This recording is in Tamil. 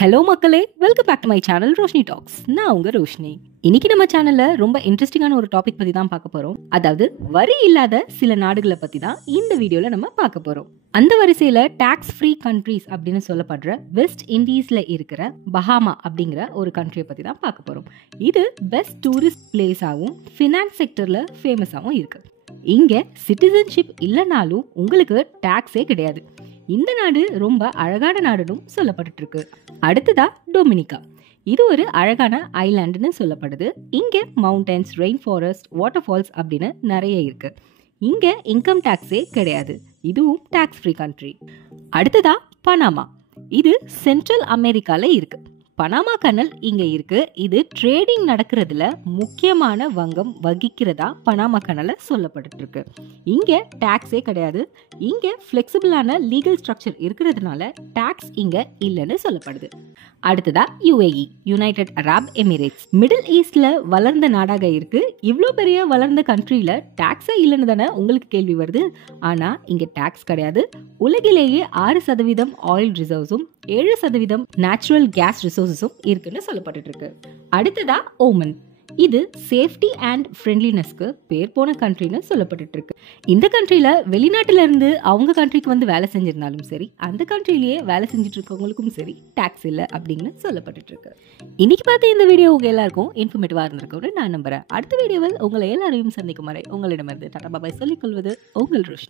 ஹலோ மக்களே, welcome back to my channel Roshini talks. நான் உங்க ரோஷினி. இன்னைக்கு நம்ம சேனல்ல ரொம்ப இன்ட்ரெஸ்டிங்கான ஒரு டாபிக் பத்தி தான் பார்க்க போறோம். அதாவது வரி இல்லாத சில நாடுகளை பத்தி தான் இந்த வீடியோல நம்ம பார்க்க போறோம். அந்த வரிசையில டாக்ஸ் ஃப்ரீ கண்ட்ரீஸ் அப்படின்னு சொல்லப்படுற வெஸ்ட் இண்டீஸ்ல இருக்கிற பஹாமா அப்படிங்கிற ஒரு கண்ட்ரியை பத்தி தான் பார்க்க போறோம். இது பெஸ்ட் டூரிஸ்ட் பிளேஸாகவும் ஃபினான்ஸ் செக்டர்ல ஃபேமஸாகவும் இருக்கு. இங்க சிட்டிசன்ஷிப் இல்லைனாலும் உங்களுக்கு டாக்ஸே கிடையாது. இந்த நாடு ரொம்ப அழகான நாடுன்னு சொல்லப்பட்டு இருக்கு. அடுத்ததா டொமினிகா. இது ஒரு அழகான ஐலாண்டுன்னு சொல்லப்படுது. இங்க mountains, rain forest, waterfalls அப்படின்னு நிறைய இருக்கு. இங்க இன்கம் டாக்ஸே கிடையாது. இதுவும் டாக்ஸ் ஃப்ரீ கண்ட்ரி. அடுத்ததா பனாமா. இது சென்ட்ரல் அமெரிக்கால இருக்கு. பனாமா கனல் இங்க இருக்கு. இது ட்ரேடிங் நடக்கிறதுல முக்கியமான வங்கம் வகிக்கிறதா பனாமா கனலை சொல்லப்பட்டு இருக்கு. இங்க டாக்ஸே கிடையாது. இங்க ஃபிளெக்சிபிளான லீகல் ஸ்ட்ரக்சர் இருக்கிறதுனால டாக்ஸ் இங்க இல்லைன்னு சொல்லப்படுது. அடுத்ததா UAE, united Arab emirates. Middle ஈஸ்ட்ல வளர்ந்த நாடாக இருக்கு. இவ்வளோ பெரிய வளர்ந்த கண்ட்ரியில டாக்ஸே இல்லைன்னு தானே உங்களுக்கு கேள்வி வருது. ஆனா இங்க டாக்ஸ் கிடையாது. உலகிலேயே 6% ஆயில் ரிசர்வ்ஸும் 7% நேச்சுரல் கேஸ் ரிசோர்ஸஸும் இருக்குன்னு சொல்லப்பட்டு இருக்கு. அடுத்ததா ஓமன். இது சேஃப்டி அண்ட் ஃப்ரெண்ட்லினஸ்க்கு பேர் போன கண்ட்ரின்னு சொல்லப்பட்டு இருக்கு. இந்த கண்ட்ரியில வெளிநாட்டுல இருந்து அவங்க கண்ட்ரிக்கு வந்து வேலை செஞ்சிருந்தாலும் சரி, அந்த கண்ட்ரிலேயே வேலை செஞ்சுட்டு இருக்கவங்களுக்கும் சரி டாக்ஸ் இல்லை அப்படின்னு சொல்லப்பட்டு இருக்கு. இன்னைக்கு பார்த்த இந்த வீடியோ உங்க எல்லாருக்கும் இன்ஃபர்மேட்டிவா இருந்திருக்கும்னு நான் நம்புறேன். அடுத்த வீடியோவில் உங்களை எல்லாரையும் சந்திக்கும் வரை உங்களிடமிருந்து டாடா பாய் சொல்லிக் கொள்வது உங்கள் ரோஷினி.